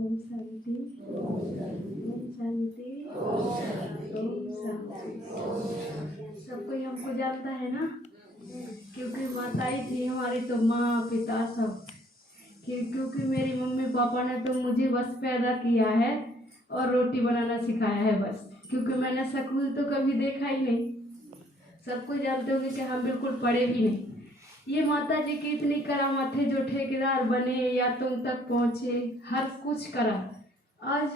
ओम शांति। ओम शांति। ओम शांति। सब कोई हमको जानता है ना, क्योंकि माताएं थी हमारी तो माँ पिता सब। क्योंकि मेरी मम्मी पापा ने तो मुझे बस पैदा किया है और रोटी बनाना सिखाया है बस, क्योंकि मैंने स्कूल तो कभी देखा ही नहीं। सबको जानते होंगे कि हम बिल्कुल पढ़े भी नहीं। ये माता जी की इतनी करामत है, जो ठेकेदार बने या तुम तक पहुँचे, हर कुछ करा। आज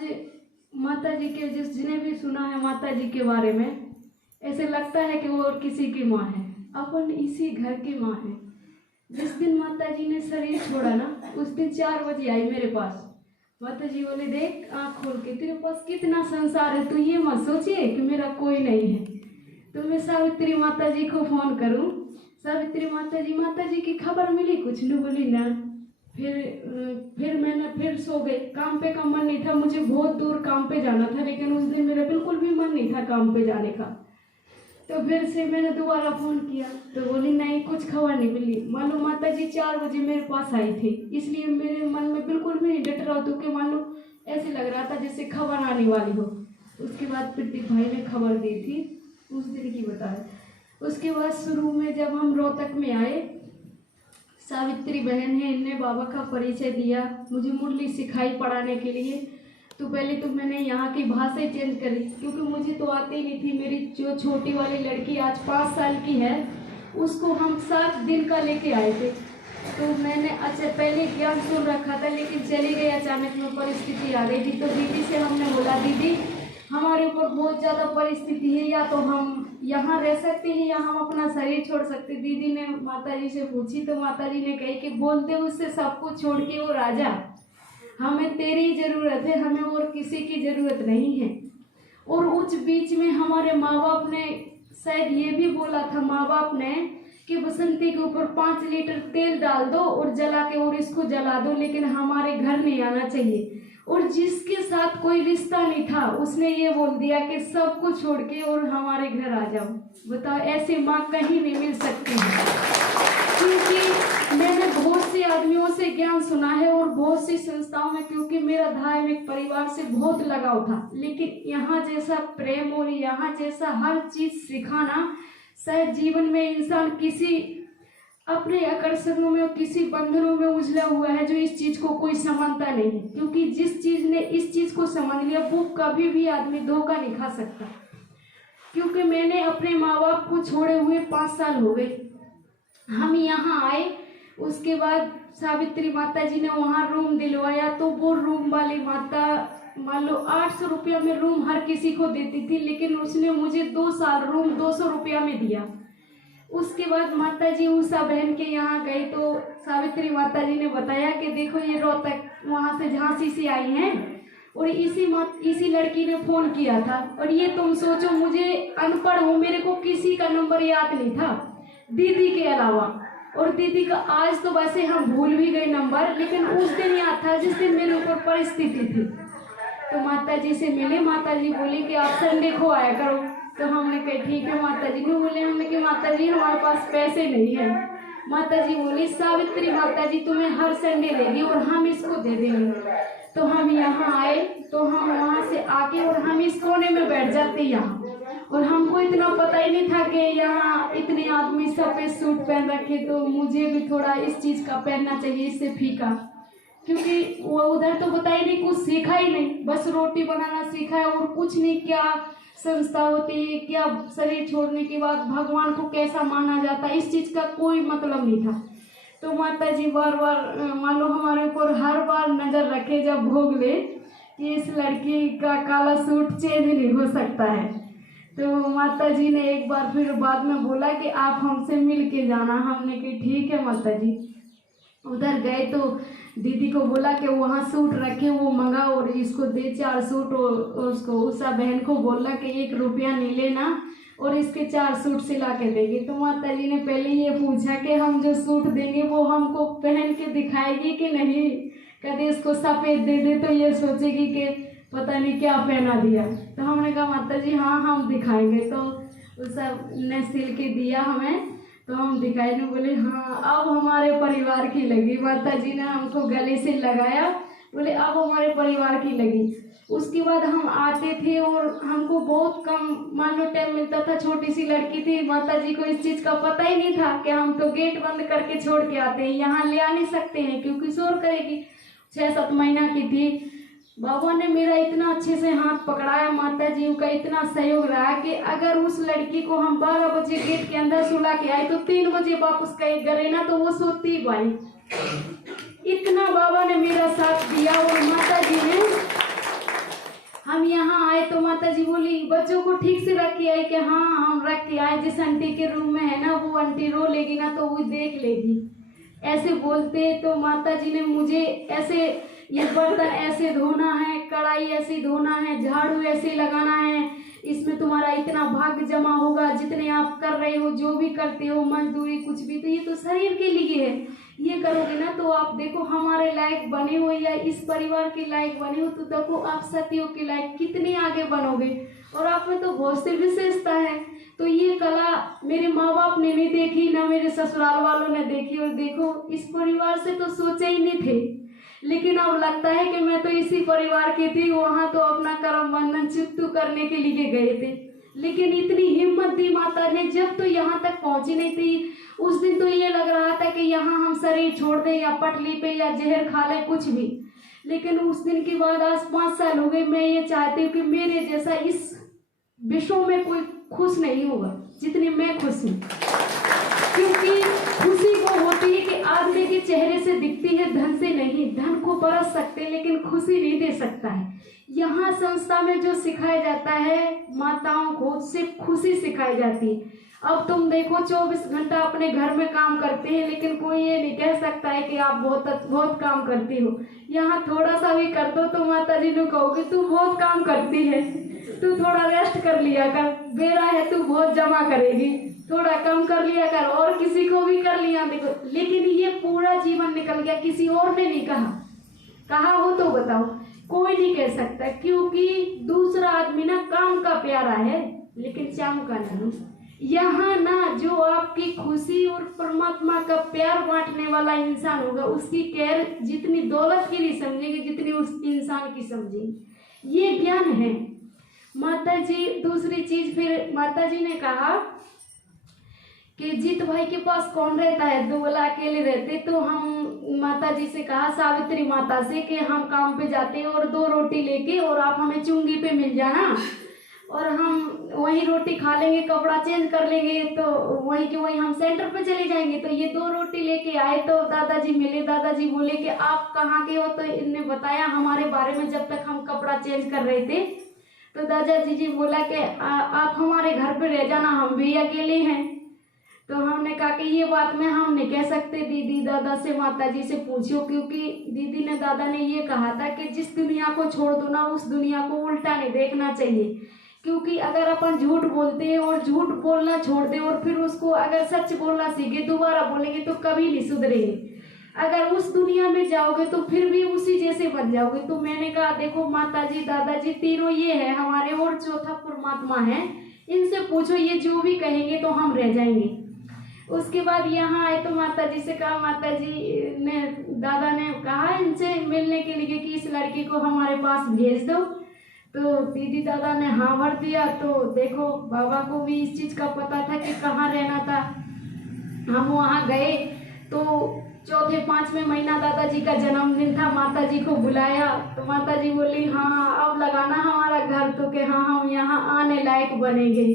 माता जी के जिसने भी सुना है माता जी के बारे में, ऐसे लगता है कि वो और किसी की माँ है, अपन इसी घर की माँ है। जिस दिन माता जी ने शरीर छोड़ा ना, उस दिन 4 बजे आई मेरे पास। माता जी बोले, देख आँख खोल के, तेरे पास कितना संसार है, तू ये मत सोचिए कि मेरा कोई नहीं है। तो मैं सावित्री माता जी को फोन करूं, सावित्री माता जी की खबर मिली कुछ नहीं? बोली ना। फिर मैंने फिर सो गई। काम पे का मन नहीं था, मुझे बहुत दूर काम पे जाना था, लेकिन उस दिन मेरा बिल्कुल भी मन नहीं था काम पे जाने का। तो फिर से मैंने दोबारा फोन किया तो बोली नहीं, कुछ खबर नहीं मिली। मानो माता जी 4 बजे मेरे पास आई थी, इसलिए मेरे मन में बिल्कुल भी नहीं डट रहा तो कि मान लो ऐसे लग रहा था जैसे खबर आने वाली हो। उसके बाद प्रतीक भाई ने खबर दी थी, उस दिन की बताए। उसके बाद शुरू में जब हम रोहतक में आए, सावित्री बहन है, इनने बाबा का परिचय दिया, मुझे मुरली सिखाई पढ़ाने के लिए। तो पहले तो मैंने यहाँ की भाषा चेंज करी, क्योंकि मुझे तो आती नहीं थी। मेरी जो छोटी वाली लड़की आज 5 साल की है, उसको हम 7 दिन का लेके आए थे। तो मैंने अच्छा पहले ज्ञान सुन रखा था, लेकिन चली गई, अचानक में परिस्थिति आ गई थी। तो दीदी से हमने बोला, दीदी हमारे ऊपर बहुत ज़्यादा परिस्थिति है, या तो हम यहाँ रह सकते हैं या हम अपना शरीर छोड़ सकते। दीदी ने माता जी से पूछी तो माता जी ने कही कि बोलते उससे सब कुछ छोड़ के वो राजा, हमें तेरी ज़रूरत है, हमें और किसी की ज़रूरत नहीं है। और उस बीच में हमारे माँ बाप ने शायद ये भी बोला था, माँ बाप ने, कि बसंती के ऊपर 5 लीटर तेल डाल दो और जला के और इसको जला दो, लेकिन हमारे घर नहीं आना चाहिए। और जिसके साथ कोई रिश्ता नहीं था उसने ये बोल दिया कि सब कुछ छोड़ के और हमारे घर आ जाओ। बताओ, ऐसी माँ कहीं नहीं मिल सकती है। क्योंकि मैंने बहुत से आदमियों से ज्ञान सुना है और बहुत सी संस्थाओं में, क्योंकि मेरा धार्मिक परिवार से बहुत लगाव था, लेकिन यहाँ जैसा प्रेम और यहाँ जैसा हर चीज सिखाना, शायद जीवन में इंसान किसी अपने आकर्षणों में, किसी बंधनों में उलझा हुआ है, जो इस चीज को कोई समझता नहीं। क्योंकि जिस चीज ने इस चीज को समझ लिया, वो कभी भी आदमी धोखा नहीं खा सकता। क्योंकि मैंने अपने माँ बाप को छोड़े हुए 5 साल हो गए। हम यहाँ आए, उसके बाद सावित्री माता जी ने वहाँ रूम दिलवाया, तो वो रूम वाली माता मान लो 800 रुपया में रूम हर किसी को देती थी, लेकिन उसने मुझे 2 साल रूम 200 रुपया में दिया। उसके बाद माता जी उषा बहन के यहाँ गई तो सावित्री माता जी ने बताया कि देखो ये रोहतक वहाँ से झांसी से आई हैं, और इसी लड़की ने फ़ोन किया था। और ये तुम सोचो, मुझे अनपढ़ हूँ, मेरे को किसी का नंबर याद नहीं था दीदी के अलावा। और दीदी का आज तो वैसे हम भूल भी गए नंबर, लेकिन उस दिन याद था जिस दिन मेरे ऊपर परिस्थिति थी। तो माता जी से मिले, माता जी बोली कि आप संडे को आया करो। तो हमने कहा ठीक है माता जी। नहीं बोले हमने कि माता जी हमारे पास पैसे नहीं है। माता जी बोली, सावित्री माता जी तुम्हें हर संडे देगी और हम इसको दे देंगे। तो हम यहाँ आए, तो हम वहाँ से आके और हम इस कोने में बैठ जाते यहाँ। और हमको इतना पता ही नहीं था कि यहाँ इतने आदमी सफेद सूट पहन रखे, तो मुझे भी थोड़ा इस चीज़ का पहनना चाहिए, इससे फीका। क्योंकि वो उधर तो बताई नहीं, कुछ सीखा ही नहीं, बस रोटी बनाना सीखा है और कुछ नहीं। क्या संस्था होती है, क्या शरीर छोड़ने के बाद भगवान को कैसा माना जाता है, इस चीज़ का कोई मतलब नहीं था। तो माता जी बार बार मान लो हमारे ऊपर हर बार नज़र रखे जब भोग ले कि इस लड़की का काला सूट चेंज नहीं हो सकता है। तो माता जी ने एक बार फिर बाद में बोला कि आप हमसे मिल के जाना। हमने कहा ठीक है माता जी। उधर गए तो दीदी को बोला कि वहाँ सूट रखे, वो मंगा और इसको दे 4 सूट। और उसको उषा बहन को बोला कि 1 रुपया नहीं लेना और इसके 4 सूट सिला के देंगे। तो माता जी ने पहले ये पूछा कि हम जो सूट देंगे वो हमको पहन के दिखाएगी कि नहीं। कभी इसको सफ़ेद दे दे तो ये सोचेगी कि पता नहीं क्या पहना दिया। तो हमने कहा माता जी हाँ हम दिखाएंगे। तो उषा ने सिल के दिया हमें, तो हम दिखाई ने बोले हाँ अब हमारे परिवार की लगी। माता जी ने हमको गले से लगाया, बोले अब हमारे परिवार की लगी। उसके बाद हम आते थे और हमको बहुत कम मान लो टाइम मिलता था। छोटी सी लड़की थी, माता जी को इस चीज़ का पता ही नहीं था कि हम तो गेट बंद करके छोड़ के आते हैं, यहाँ ले आ नहीं सकते हैं क्योंकि शोर करेगी। 6-7 महीना की थी। बाबा ने मेरा इतना अच्छे से हाथ पकड़ाया, माता जी का इतना सहयोग रहा कि अगर उस लड़की को हम 12 बजे गेट के अंदर सुला के आए तो 3 बजे वापस गए ना तो वो सोती पाई। इतना बाबा ने मेरा साथ दिया। और माता जी ने, हम यहाँ आए तो माता जी बोली बच्चों को ठीक से रख के आए कि हाँ हम रख के आए, जिस आंटी के रूम में है ना वो आंटी रो लेगी ना तो वो देख लेगी। ऐसे बोलते तो माता जी ने मुझे ऐसे, ये बर्तन ऐसे धोना है, कढ़ाई ऐसे धोना है, झाड़ू ऐसे लगाना है, इसमें तुम्हारा इतना भाग जमा होगा, जितने आप कर रहे हो जो भी करते हो मजदूरी कुछ भी, तो ये तो शरीर के लिए है, ये करोगे ना तो आप देखो हमारे लायक बने हो या इस परिवार के लायक बने हो, तो देखो आप सतियों के लायक कितने आगे बनोगे। और आप में तो बहुत सी विशेषता है। तो ये कला मेरे माँ बाप ने नहीं देखी, ना मेरे ससुराल वालों ने देखी। और देखो इस परिवार से तो सोचे ही नहीं थे, लेकिन अब लगता है कि मैं तो इसी परिवार की थी। वहाँ तो अपना कर्म बंधन चित्तू करने के लिए गए थे, लेकिन इतनी हिम्मत दी माता ने, जब तो यहाँ तक पहुँची नहीं थी उस दिन तो ये लग रहा था कि यहाँ हम शरीर छोड़ दें या पटली पे या जहर खा लें कुछ भी। लेकिन उस दिन के बाद आज 5 साल हो गए। मैं ये चाहती हूँ कि मेरे जैसा इस विश्व में कोई खुश नहीं होगा जितनी मैं खुश हूँ, क्योंकि खुशी वो होती है कि आदमी के चेहरे से दिखती है, धन से नहीं। धन को बरस सकते लेकिन खुशी नहीं दे सकता है। यहाँ संस्था में जो सिखाया जाता है माताओं को सिर्फ खुशी सिखाई जाती है। अब तुम देखो 24 घंटा अपने घर में काम करते हैं, लेकिन कोई ये नहीं कह सकता है कि आप बहुत काम करती हो। यहाँ थोड़ा सा भी कर दो तो माता जी ने कहोगे तू बहुत काम करती है, तू थोड़ा रेस्ट कर लिया कर, बेरा है तू बहुत जमा करेगी, थोड़ा कम कर लिया कर। और किसी को भी कर लिया देखो, लेकिन ये पूरा जीवन निकल गया, किसी और ने नहीं कहा हो तो बताओ, कोई नहीं कह सकता, क्योंकि दूसरा आदमी ना काम का प्यारा है लेकिन चाम का नहीं। यहाँ ना जो आपकी खुशी और परमात्मा का प्यार बांटने वाला इंसान होगा उसकी केयर जितनी दौलत की नहीं समझेगी जितनी उस इंसान की समझेगी। ये ज्ञान है माता जी। दूसरी चीज फिर माता जी ने कहा कि जीत भाई के पास कौन रहता है, तो बोला अकेले रहते। तो हम माता जी से कहा, सावित्री माता से, कि हम काम पे जाते हैं और 2 रोटी लेके और आप हमें चुंगी पे मिल जाना और हम वहीं रोटी खा लेंगे, कपड़ा चेंज कर लेंगे, तो वहीं के वहीं हम सेंटर पे चले जाएंगे। तो ये 2 रोटी लेके आए तो दादाजी मिले। दादाजी बोले कि आप कहाँ के हो, तो इनने बताया हमारे बारे में जब तक हम कपड़ा चेंज कर रहे थे। तो दादाजी जी बोला कि आप हमारे घर पे रह जाना, हम भी अकेले हैं। तो हमने कहा कि ये बात में हम नहीं कह सकते, दीदी दादा से माता जी से पूछो, क्योंकि दीदी ने दादा ने ये कहा था कि जिस दुनिया को छोड़ दो ना उस दुनिया को उल्टा नहीं देखना चाहिए। क्योंकि अगर अपन झूठ बोलते हैं और झूठ बोलना छोड़ दें और फिर उसको अगर सच बोलना सीखे दोबारा बोलेंगे तो कभी नहीं सुधरेंगे। अगर उस दुनिया में जाओगे तो फिर भी उसी जैसे बन जाओगे। तो मैंने कहा देखो माता जी दादाजी तीनों ये है हमारे, और चौथा परमात्मा है, इनसे पूछो, ये जो भी कहेंगे तो हम रह जाएंगे। उसके बाद यहाँ आए तो माता जी से कहा, माता जी ने दादा ने कहा इनसे मिलने के लिए कि इस लड़की को हमारे पास भेज दो। तो दीदी दादा ने हाँ भर दिया। तो देखो बाबा को भी इस चीज़ का पता था कि कहाँ रहना था। हम वहाँ गए तो 4-5वें महीना दादाजी का जन्मदिन था। माता जी को बुलाया तो माता जी बोली हाँ अब लगाना हमारा घर, तो कि हाँ हम यहाँ आने लायक बनेंगे।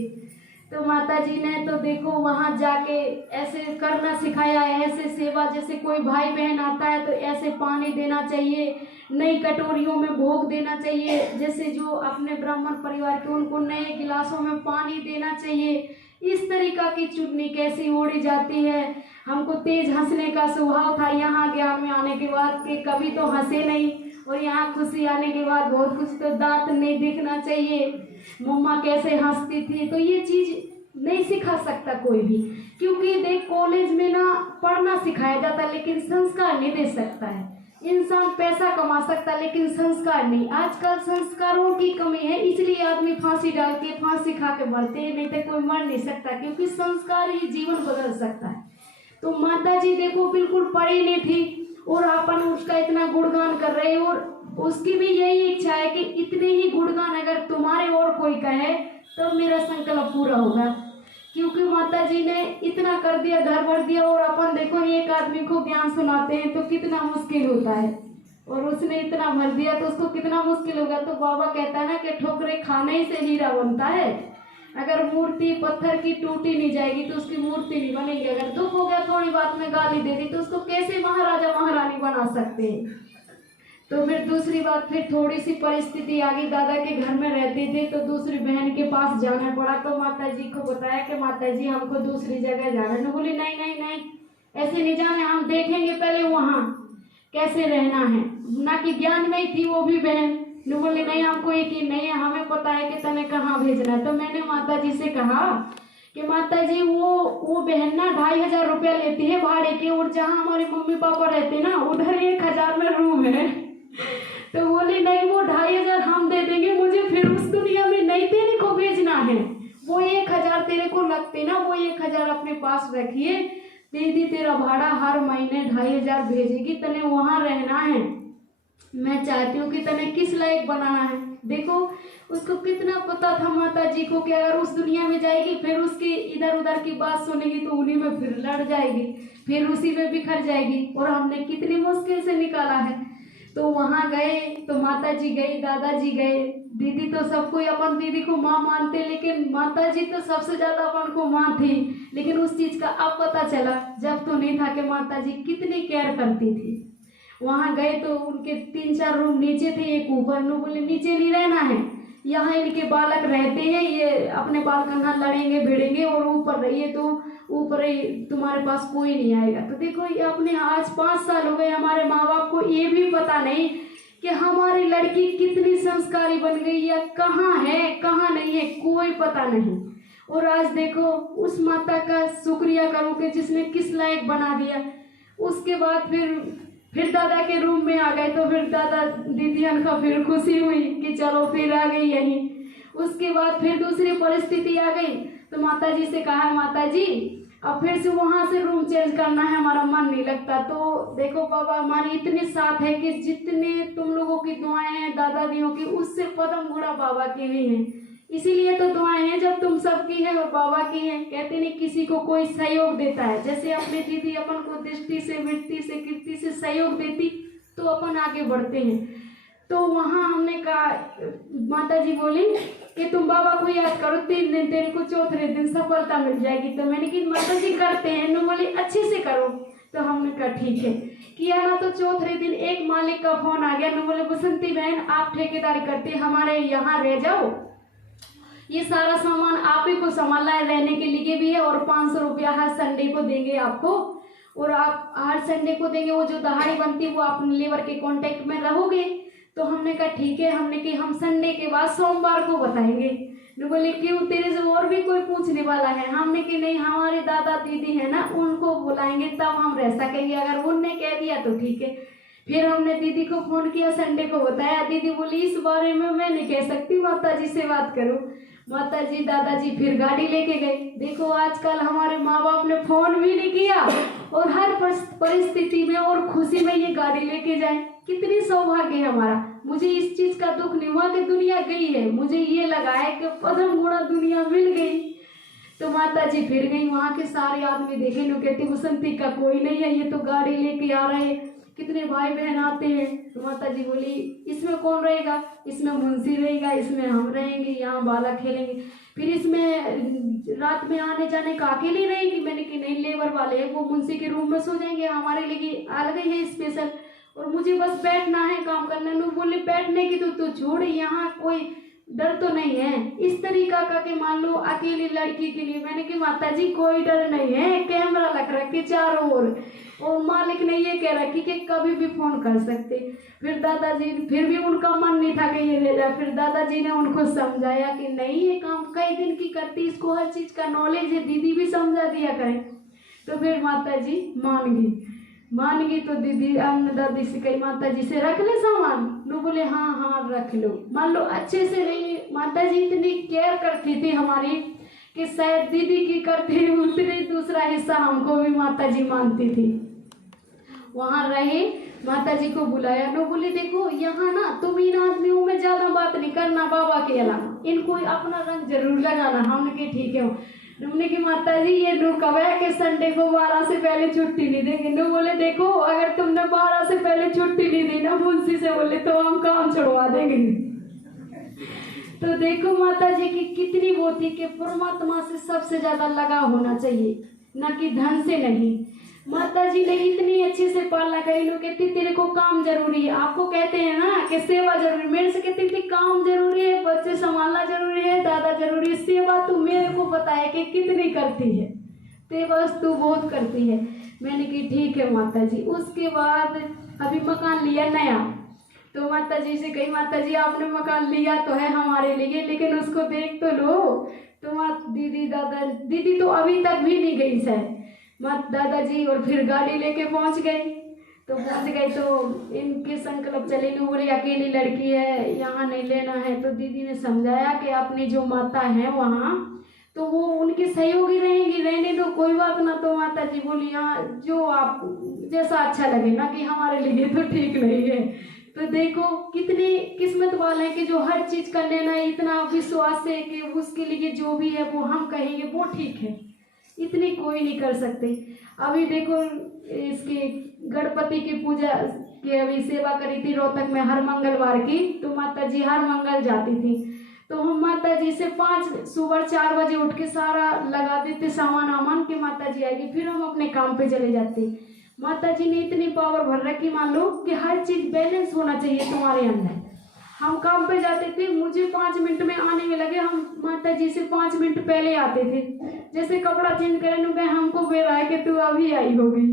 तो माता जी ने तो देखो वहाँ जाके ऐसे करना सिखाया, ऐसे सेवा, जैसे कोई भाई बहन आता है तो ऐसे पानी देना चाहिए, नई कटोरियों में भोग देना चाहिए, जैसे जो अपने ब्राह्मण परिवार के उनको नए गिलासों में पानी देना चाहिए। इस तरीका की चुन्नी कैसी ओढ़ी जाती है। हमको तेज हंसने का स्वभाव था यहाँ ज्ञान में आने के बाद कि कभी तो हंसे नहीं, और यहाँ खुशी आने के बाद बहुत कुछ, तो दांत नहीं दिखना चाहिए, मम्मा कैसे हंसती थी। तो ये चीज़ नहीं सिखा सकता कोई भी, क्योंकि देख कॉलेज में ना पढ़ना सिखाया जाता है लेकिन संस्कार नहीं दे सकता है। इंसान पैसा कमा सकता है लेकिन संस्कार नहीं। आजकल संस्कारों की कमी है, इसलिए आदमी फांसी डाल के फांसी खा के मरते हैं, नहीं तो कोई मर नहीं सकता, क्योंकि संस्कार ही जीवन बदल सकता है। तो माता जी देखो बिल्कुल पढ़ी नहीं थी और अपन उसका इतना गुणगान कर रहे हैं, और उसकी भी यही इच्छा है कि इतने ही गुणगान अगर तुम्हारे और कोई कहे तो मेरा संकल्प पूरा होगा, क्योंकि माता जी ने इतना कर दिया, घर भर दिया। और अपन देखो एक आदमी को ज्ञान सुनाते हैं तो कितना मुश्किल होता है, और उसने इतना भर दिया तो उसको कितना मुश्किल होगा। तो बाबा कहता है ना कि ठोकरे खाने ही से हीरा बनता है। अगर मूर्ति पत्थर की टूटी नहीं जाएगी तो उसकी मूर्ति नहीं बनेगी। अगर दुख हो गया थोड़ी बात में गाली दे दी तो उसको कैसे महाराजा महारानी बना सकते हैं। तो फिर दूसरी बात, फिर थोड़ी सी परिस्थिति आ गई, दादा के घर में रहते थे तो दूसरी बहन के पास जाना पड़ा। तो माता जी को बताया कि माता जी हमको दूसरी जगह जाना है। बोली नहीं नहीं नहीं, ऐसे नहीं जाना, हम देखेंगे पहले वहाँ कैसे रहना है। ना कि ज्ञान में ही थी वो भी बहन ने। बोले नहीं, हमको यकीन नहीं है, हमें पता है कि तने कहाँ भेजना है। तो मैंने माता जी से कहा कि माता जी वो बहन ना 2500 रुपया लेती है भाड़े के, और जहाँ हमारे मम्मी पापा रहते ना उधर 1000 में रूम है। तो बोले नहीं, वो 2500 हम दे देंगे, मुझे फिर उस दुनिया में नहीं तेरे को भेजना है। वो 1000 तेरे को लगते ना, वो 1000 अपने पास रखिए, दीदी तेरा भाड़ा हर महीने 2500 भेजेगी, तने वहां रहना है। मैं चाहती हूँ कि तने किस लायक बनाना है। देखो उसको कितना पता था माता जी को कि अगर उस दुनिया में जाएगी फिर उसकी इधर उधर की बात सुनेगी तो उन्हीं में फिर लड़ जाएगी, फिर उसी में बिखर जाएगी। और हमने कितनी मुश्किल से निकाला है। तो वहां गए तो माता जी गई, दादाजी गए, दीदी तो सबको अपन दीदी को माँ मानते, लेकिन माता जी तो सबसे ज्यादा अपन को माँ थी। लेकिन उस चीज का अब पता चला, जब तो नहीं था कि माता जी कितनी केयर करती थी। वहां गए तो उनके 3-4 रूम नीचे थे, एक ऊपर। नो बोले नीचे नहीं रहना है, यहाँ इनके बालक रहते हैं, ये अपने बाल कन्हा लड़ेंगे भिड़ेंगे, और ऊपर रहिए तो ऊपर ही तुम्हारे पास कोई नहीं आएगा। तो देखो ये अपने आज 5 साल हो गए, हमारे माँ बाप को ये भी पता नहीं कि हमारी लड़की कितनी संस्कारी बन गई या कहाँ है कहाँ नहीं है, कोई पता नहीं। और आज देखो उस माता का शुक्रिया करो कि जिसने किस लायक बना दिया। उसके बाद फिर दादा के रूम में आ गए तो फिर दादा दीदियन का फिर खुशी हुई कि चलो फिर आ गई यहीं। उसके बाद फिर दूसरी परिस्थिति आ गई तो माता जी से कहा, माता जी अब फिर से वहां से रूम चेंज करना है, हमारा मन नहीं लगता। तो देखो बाबा हमारी इतनी साथ है कि जितने तुम लोगों की दुआएं हैं दादा दियों की, उससे पदम गुणा बाबा की भी है। इसीलिए तो दुआएं हैं जब तुम सबकी है और बाबा की है। कहते नहीं किसी को कोई सहयोग देता है, जैसे अपनी दीदी अपन को दृष्टि से वृत्ति से कीर्ति से सहयोग देती तो अपन आगे बढ़ते हैं। तो वहाँ हमने कहा, माता जी बोली कि तुम बाबा को याद करो, 3 दिन तेरे को चौथे दिन सफलता मिल जाएगी। तो मैंने कहा माता जी करते हैं। नो बोली अच्छे से करो। तो हमने कहा ठीक है किया ना। तो चौथे दिन एक मालिक का फोन आ गया। नो बोले बसंती बहन आप ठेकेदारी करते हमारे यहाँ रह जाओ, ये सारा सामान आप ही को संभालना है, रहने के लिए भी है, और 500 रुपया हर संडे को देंगे आपको, और आप हर संडे को देंगे। वो जो दहाड़ी बनती है वो आप लेबर के कांटेक्ट में रहोगे। तो हमने कहा ठीक है। हमने कि हम संडे के बाद सोमवार को बताएंगे। तो बोले क्यों, तेरे से और भी कोई पूछने वाला है? हमने कि नहीं, हमारे दादा दीदी है ना उनको बुलाएंगे तब हम रह सकेंगे, अगर उनने कह दिया तो ठीक है। फिर हमने दीदी को फोन किया, संडे को बताया। दीदी बोली इस बारे में मैं नहीं कह सकती, माता जी से बात करो। माता जी दादाजी फिर गाड़ी लेके गए। देखो आजकल हमारे माँ बाप ने फोन भी नहीं किया और हर परिस्थिति में और खुशी में ये गाड़ी लेके जाए, कितनी सौभाग्य है हमारा। मुझे इस चीज का दुख नहीं हुआ कि दुनिया गई है, मुझे ये लगा है कि पदम गुणा दुनिया मिल गई। तो माता जी फिर गई, वहाँ के सारे आदमी देखे, नु कहती बसंती का कोई नहीं है, ये तो गाड़ी लेके आ रहे हैं, कितने भाई बहन आते हैं। तो माता जी बोली इसमें कौन रहेगा? इसमें मुंशी रहेगा, इसमें हम रहेंगे, यहाँ बालक खेलेंगे। फिर इसमें रात में आने जाने का अकेले रहेगी? मैंने कि नहीं, लेबर वाले हैं वो मुंशी के रूम में सो जाएंगे, हमारे लिए अलग ही है स्पेशल, और मुझे बस बैठना है काम करना। नु बोले बैठने की तो छोड़, यहाँ कोई डर तो नहीं है इस तरीका का कि मान लो अकेली लड़की के लिए। मैंने कि माता जी कोई डर नहीं है, कैमरा लग रखे चारों ओर, और मालिक ने ये कह रखी कि कभी भी फोन कर सकते। फिर दादाजी, फिर भी उनका मन नहीं था कि ये ले जाए। फिर दादाजी ने उनको समझाया कि नहीं, ये काम कई दिन की करती, इसको हर चीज का नॉलेज है, दीदी भी समझा दिया करें। तो फिर माता जी मान गई। तो दीदी दादी से कही माता जी से रख ले सामान? नो बोले हाँ रख लो। मान लो अच्छे से नहीं, माता जी इतनी केयर करती थी हमारी कि शायद दीदी की करती उतनी दूसरा हिस्सा हमको भी माता जी मानती थी। वहाँ रहे, माता जी को बुलाया। नो बोले देखो यहाँ ना तुम इन आदमियों में ज्यादा बात नहीं करना बाबा के अलावा, इनको अपना रंग जरूर लगाना। हमने कहा ठीक है। उन्होंने कि माता जी ये नो कब है कि संडे को 12 से पहले छुट्टी नहीं देंगे। नो बोले देखो अगर तुमने 12 से पहले छुट्टी नहीं दी ना मुंशी से बोले तो हम काम छुड़वा देंगे। तो देखो माता जी की कितनी वो थी कि परमात्मा से सबसे ज्यादा लगाव होना चाहिए, न कि धन से नहीं। माता जी ने इतनी अच्छे से पालना करी। लोग कहती तेरे को काम जरूरी है, आपको कहते हैं ना कि सेवा जरूरी, मेरे से कहती थी काम जरूरी है, बच्चे संभालना जरूरी है, दादा जरूरी है, सेवा तू मेरे को बताए कि कितनी करती है, ते बस तू बहुत करती है। मैंने कही ठीक है माता जी। उसके बाद अभी मकान लिया नया, तो माता जी से कही माता जी आपने मकान लिया तो है हमारे लिए, लेकिन उसको देख तो लो। तो दीदी दादा दीदी तो अभी तक भी नहीं गई शायद, मत दादाजी और फिर गाड़ी लेके पहुंच गए। तो इनके संकल्प चले नहीं, बोले अकेली लड़की है यहाँ नहीं लेना है। तो दीदी ने समझाया कि अपनी जो माता है वहाँ तो वो उनकी सहयोगी रहेंगी, रहने दो कोई बात ना। तो माता जी बोली हाँ जो आप जैसा अच्छा लगे ना, कि हमारे लिए तो ठीक नहीं है। तो देखो कितनी किस्मत वाले हैं कि जो हर चीज कर लेना इतना विश्वास है कि उसके लिए जो भी है वो हम कहेंगे वो ठीक है, इतनी कोई नहीं कर सकते। अभी देखो इसके गणपति की पूजा की अभी सेवा करी थी रोहतक में हर मंगलवार की, तो माता जी हर मंगल जाती थी। तो हम माता जी से सुबह 4 बजे उठ के सारा लगा देते सामान आमान कि माता जी आएगी, फिर हम अपने काम पे चले जाते। माता जी ने इतनी पावर भर रखी, मान लो कि हर चीज बैलेंस होना चाहिए तुम्हारे अंदर। हम काम पे जाते थे, मुझे 5 मिनट में आने में लगे, हम माता जी से 5 मिनट पहले आते थे। जैसे कपड़ा चेंज करें नु हमको बेरा है कि तू अभी आई होगी,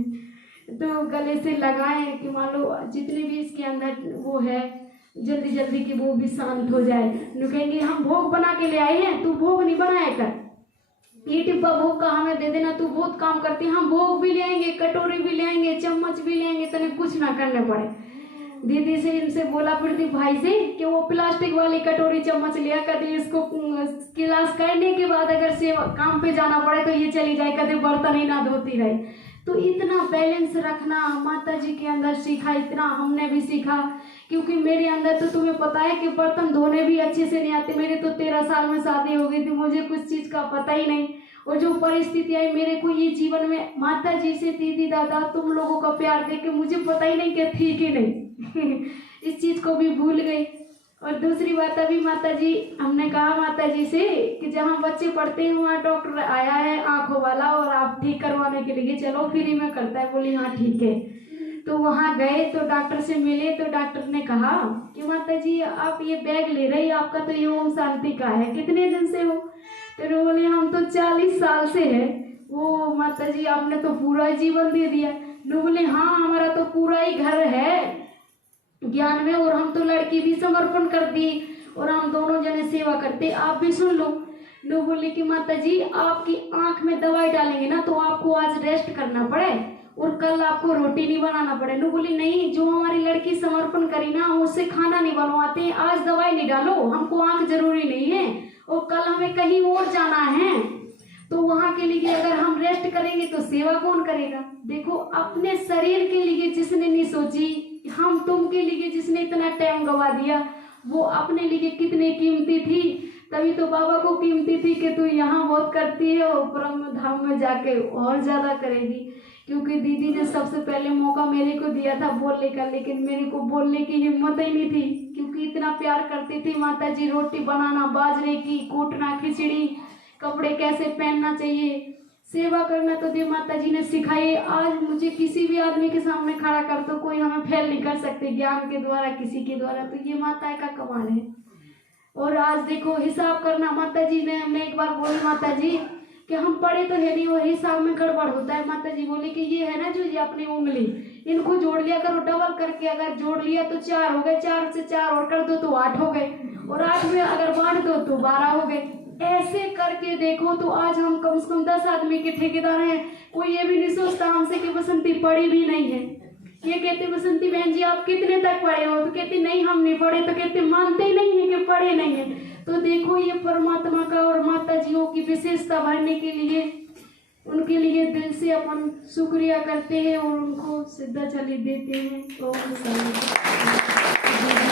तो गले से लगाए कि मान लो जितनी भी इसके अंदर वो है जल्दी जल्दी कि वो भी शांत हो जाए। नु कहेंगे हम भोग बना के ले आए हैं, तू भोग नहीं बनाया कर, ये डिब्बा भोग का हमें दे देना, तू बहुत काम करती है। हम भोग भी ले आएंगे, कटोरी भी ले आएंगे, चम्मच भी ले आएंगे, तने कुछ ना करने पड़े। दीदी से इनसे बोला फिरती भाई से कि वो प्लास्टिक वाली कटोरी चम्मच लिया, कभी इसको क्लास करने के बाद अगर सेवा काम पे जाना पड़े तो ये चली जाए, कभी बर्तन ही ना धोती रहे। तो इतना बैलेंस रखना माता जी के अंदर सीखा, इतना हमने भी सीखा। क्योंकि मेरे अंदर तो तुम्हें पता है कि बर्तन धोने भी अच्छे से नहीं आते। मेरे तो 13 साल में शादी हो गई थी, मुझे कुछ चीज का पता ही नहीं। और जो परिस्थिति आई मेरे को ये जीवन में माता जी से दीदी दादा तुम लोगों का प्यार देख के मुझे पता ही नहीं कि थी कि नहीं इस चीज को भी भूल गई। और दूसरी बात अभी माता जी हमने कहा माता जी से कि जहाँ बच्चे पढ़ते हैं वहाँ डॉक्टर आया है आंखों वाला और आप ठीक करवाने के लिए चलो फ्री में करता है। बोली हाँ ठीक है। तो वहाँ गए तो डॉक्टर से मिले तो डॉक्टर ने कहा कि माता जी आप ये बैग ले रही, आपका तो ये ओम शांति का है, कितने दिन से हो? तो बोले हम तो 40 साल से है। वो माता जी आपने तो पूरा जीवन दे दिया। नो बोले हाँ हमारा तो पूरा ही घर है ज्ञान में, और हम तो लड़की भी समर्पण कर दी और हम दोनों जने सेवा करते, आप भी सुन लो। नो बोले कि माता जी आपकी आंख में दवाई डालेंगे ना तो आपको आज रेस्ट करना पड़े और कल आपको रोटी नहीं बनाना पड़े। नो बोली नहीं, जो हमारी लड़की समर्पण करी ना उससे खाना नहीं बनवाते, आज दवाई नहीं डालो, हमको आंख जरूरी नहीं है और कल हमें कहीं और जाना है, तो वहां के लिए अगर हम रेस्ट करेंगे तो सेवा कौन करेगा? देखो अपने शरीर के लिए जिसने नहीं सोची, हम तुम के लिए जिसने इतना टाइम गवा दिया, वो अपने लिए कितने कीमती थी। तभी तो बाबा को कीमती थी कि तू यहाँ बहुत करती है और ब्रह्म धाम में जाके और ज्यादा करेगी। क्योंकि दीदी ने सबसे पहले मौका मेरे को दिया था बोलने का, लेकिन मेरे को बोलने की हिम्मत ही नहीं थी क्योंकि इतना प्यार करती थी माता जी। रोटी बनाना, बाजरे की कूटना, खिचड़ी, कपड़े कैसे पहनना चाहिए, सेवा करना तो देव माता जी ने सिखाई। आज मुझे किसी भी आदमी के सामने खड़ा कर दो, कोई हमें फेल नहीं कर सकते ज्ञान के द्वारा, किसी के द्वारा। तो ये माता का कमाल है। और आज देखो हिसाब करना, माता जी ने हमने एक बार बोली माता जी कि हम पढ़े तो है नहीं और हिसाब में गड़बड़ होता है। माता जी बोली कि ये है ना जो ये अपनी उंगली, इनको जोड़ लिया करो डबल करके, अगर जोड़ लिया तो 4 हो गए, 4 से 4 और कर दो तो 8 हो गए, और 8 में अगर बांट दो तो 12 हो गए। ऐसे करके देखो तो आज हम कम से कम 10 आदमी के ठेकेदार हैं। कोई ये भी नहीं सोचता हमसे कि बसंती पढ़ी भी नहीं है। ये कहते बसंती बहन जी आप कितने तक पढ़े हो? तो कहते नहीं हम नहीं पढ़े। तो कहते मानते ही नहीं है कि पढ़े नहीं है। तो देखो ये परमात्मा का और माता जियों की विशेषता भरने के लिए उनके लिए दिल से अपन शुक्रिया करते हैं और उनको श्रद्धांजलि देते हैं। ओम शांति।